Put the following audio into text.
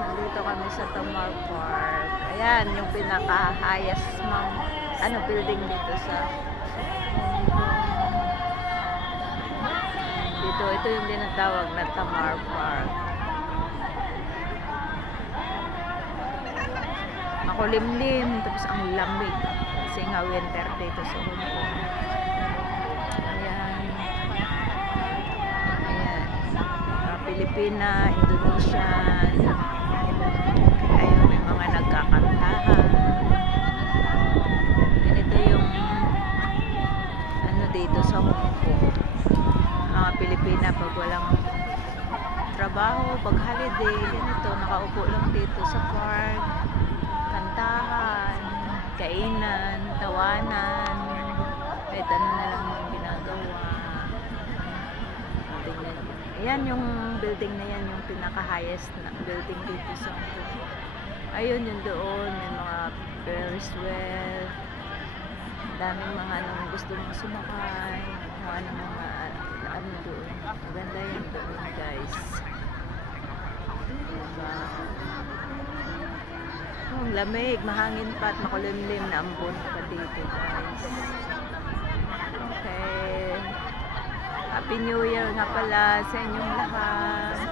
nandito kami sa Tamar Park. Ayan, yung pinaka-highest building dito sa dito. Ito yung tinatawag na Tamar Park. Makulimlim, tapos ang lamig. Kasi nga winter dito sa Hong Kong. Ayan. Ayan. Pilipina, Indonesian. Ayun, may mga nagkakantahan. Ganito yung ano dito sa Hong Kong. Mga Pilipina pag walang trabaho, pag holiday, ganito, nakaupo lang dito sa park. Kantahan, kainan, tawanan, kahit ano na lang yung ginagawa. Ayan yung building na yan, yung pinaka-highest na building dito sa Hong Kong. Ayun yung doon, may mga Ferris wheel, daming mga gusto mong sumakay, mga ano doon. Maganda yun doon, guys. Diba? Ang lamig, mahangin pa at makulimlim na ambon pa dito, guys. Okay. Happy New Year nga pala sa inyong lahat.